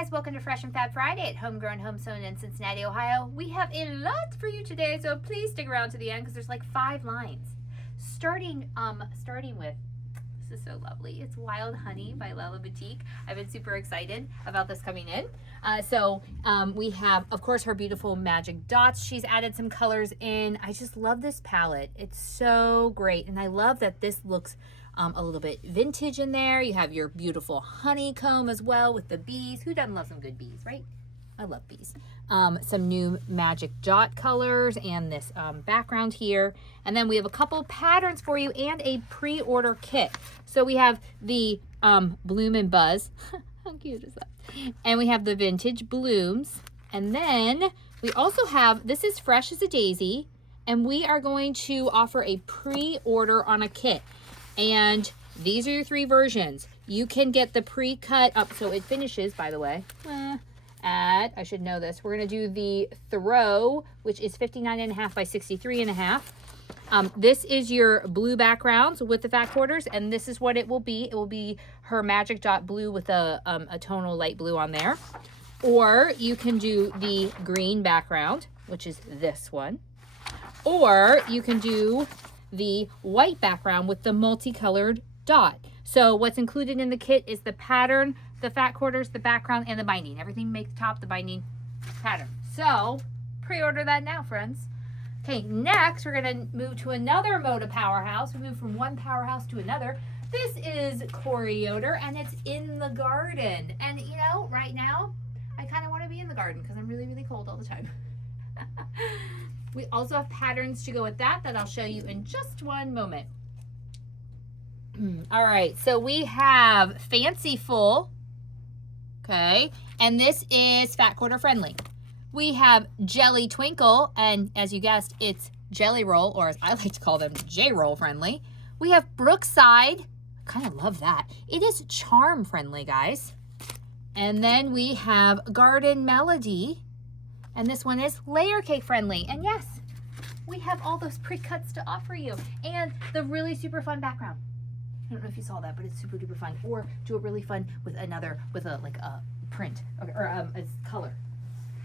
guys, welcome to Fresh and Fab Friday at HomeGrown HomeSewn in Cincinnati, Ohio. We have a lot for you today, so please stick around to the end because there's like 5 lines. Starting with, this is so lovely. It's Wild Honey by Lella Boutique. I've been super excited about this coming in. We have, of course, her beautiful magic dots. She's added some colors in. I just love this palette. It's so great, and I love that this looks a little bit vintage in there. You have your beautiful honeycomb as well with the bees. Who doesn't love some good bees, right? I love bees. Some new magic dot colors and this background here. And then we have a couple patterns for you and a pre-order kit. So we have the Bloom and Buzz. How cute is that? And we have the vintage blooms. And then we also have, this is Fresh as a Daisy. And we are going to offer a pre-order on a kit. And these are your 3 versions. You can get the pre-cut up, so it finishes, by the way, I should know this. We're going to do the throw, which is 59.5 by 63.5. This is your blue backgrounds with the fat quarters, and this is what it will be. It will be her magic dot blue with a tonal light blue on there. Or you can do the green background, which is this one. Or you can do the white background with the multicolored dot. So what's included in the kit is the pattern, the fat quarters, the background, and the binding. Everything makes top, the binding, pattern. So pre-order that now, friends. Okay, next we're gonna move to another Moda powerhouse. We move from one powerhouse to another. This is Coriander, and it's in the garden. And you know, right now, I kind of want to be in the garden because I'm really, really cold all the time. We also have patterns to go with that I'll show you in just one moment. All right, so we have Fanciful, okay, and this is fat quarter friendly. We have Jelly Twinkle, and as you guessed, it's Jelly Roll, or as I like to call them, J-Roll friendly. We have Brookside, kind of love that. It is charm friendly, guys. And then we have Garden Melody, and this one is layer cake friendly. And yes, we have all those pre-cuts to offer you and the really super fun background. I don't know if you saw that, but it's super duper fun. Or do it really fun with like a print, okay, or a color.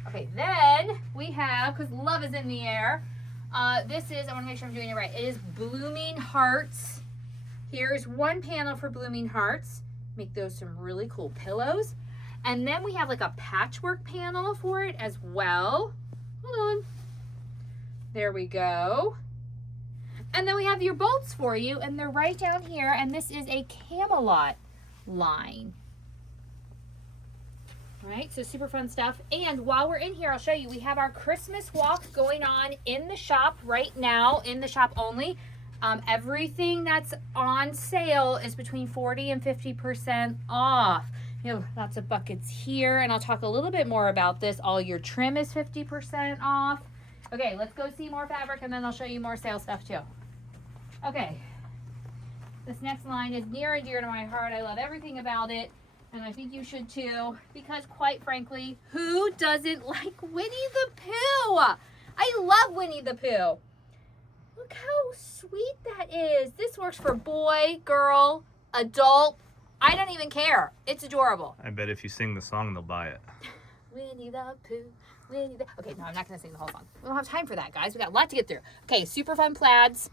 Okay, then we have, because love is in the air, this is, I want to make sure I'm doing it right. It is Blooming Hearts. Here's one panel for Blooming Hearts. Make those some really cool pillows. And then we have like a patchwork panel for it as well. Hold on. There we go. And then we have your bolts for you, and they're right down here, and this is a Camelot line. All right, so super fun stuff. And while we're in here, I'll show you, we have our Christmas walk going on in the shop right now, in the shop only. Everything that's on sale is between 40 and 50% off. You have lots of buckets here, and I'll talk a little bit more about this. All your trim is 50% off. Okay, let's go see more fabric, and then I'll show you more sale stuff too. Okay, this next line is near and dear to my heart. I love everything about it, and I think you should too, because quite frankly, who doesn't like Winnie the Pooh? I love Winnie the Pooh. Look how sweet that is. This works for boy, girl, adult. I don't even care. It's adorable. I bet if you sing the song, they'll buy it. Winnie the Pooh, Winnie the... Okay, no, I'm not going to sing the whole song. We don't have time for that, guys. We got a lot to get through. Okay, super fun plaids.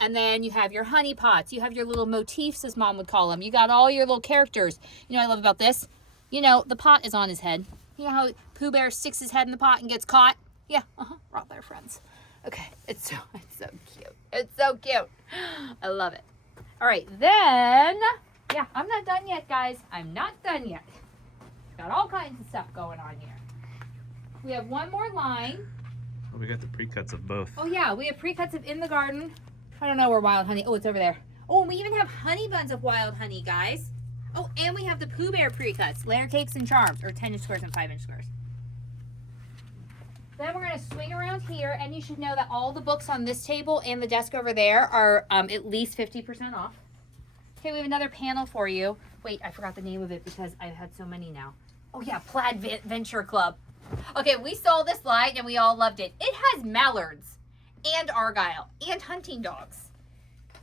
And then you have your honey pots. You have your little motifs, as Mom would call them. You got all your little characters. You know what I love about this? You know, the pot is on his head. You know how Pooh Bear sticks his head in the pot and gets caught? Yeah, we're all there, friends. Okay, it's so cute. It's so cute. I love it. All right, then... Yeah, I'm not done yet, guys. I'm not done yet. Got all kinds of stuff going on here. We have one more line. Well, we got the pre-cuts of both. Oh, yeah. We have pre-cuts of In the Garden. I don't know where Wild Honey... Oh, it's over there. Oh, and we even have honey buns of Wild Honey, guys. Oh, and we have the Pooh Bear pre-cuts. Layer cakes and charms. Or 10-inch squares and 5-inch squares. Then we're going to swing around here, and you should know that all the books on this table and the desk over there are at least 50% off. Okay, we have another panel for you. Wait, I forgot the name of it because I've had so many now. Oh yeah, Plaid Venture Club. Okay, we saw this line and we all loved it. It has mallards and argyle and hunting dogs.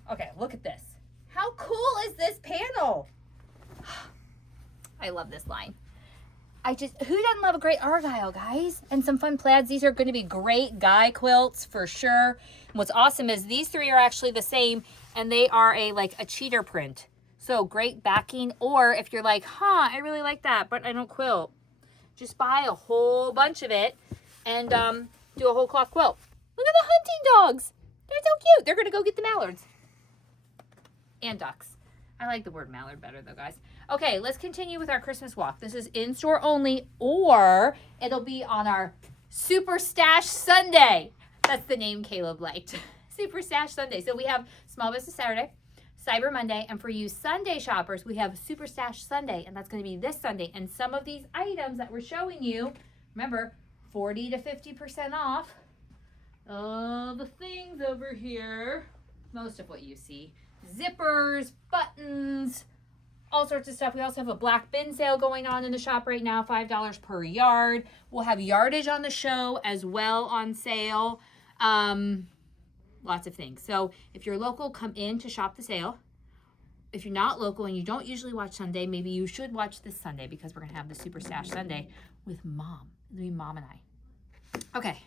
Okay, look at this. How cool is this panel? I love this line. Who doesn't love a great Argyle, guys? And some fun plaids. These are going to be great guy quilts for sure. And what's awesome is these three are actually the same, and they are like a cheater print. So great backing. Or if you're like, I really like that, but I don't quilt, just buy a whole bunch of it and do a whole cloth quilt. Look at the hunting dogs. They're so cute. They're going to go get the mallards. And ducks. I like the word mallard better though, guys. Okay, let's continue with our Christmas walk. This is in-store only, or it'll be on our Super Stash Sunday. That's the name Caleb liked. Super Stash Sunday. So we have Small Business Saturday, Cyber Monday, and for you Sunday shoppers, we have Super Stash Sunday, and that's going to be this Sunday. And some of these items that we're showing you, remember, 40 to 50% off. All the things over here, most of what you see. Zippers, buttons, all sorts of stuff. We also have a black bin sale going on in the shop right now, $5 per yard. We'll have yardage on the show as well on sale. Lots of things. So if you're local, come in to shop the sale. If you're not local and you don't usually watch Sunday, maybe you should watch this Sunday because we're going to have the Super Stash Sunday with Mom. It'll be Mom and I. Okay,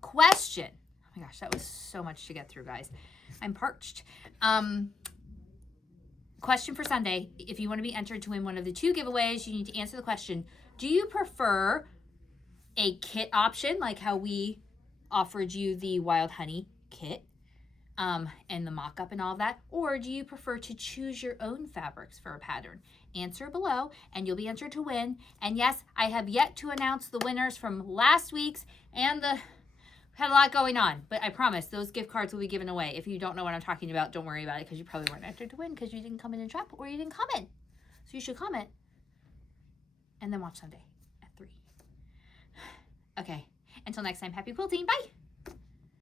question. Oh my gosh, that was so much to get through, guys. I'm parched. Question for Sunday. If you want to be entered to win one of the 2 giveaways, you need to answer the question, do you prefer a kit option, like how we offered you the Wild Honey kit and the mock-up and all of that, or do you prefer to choose your own fabrics for a pattern? Answer below and you'll be entered to win. And yes, I have yet to announce the winners from last week's and had a lot going on, but I promise those gift cards will be given away. If you don't know what I'm talking about, don't worry about it because you probably weren't entered to win because you didn't come in and shop or you didn't comment. So you should comment and then watch Sunday at 3. Okay, until next time, happy quilting. Bye.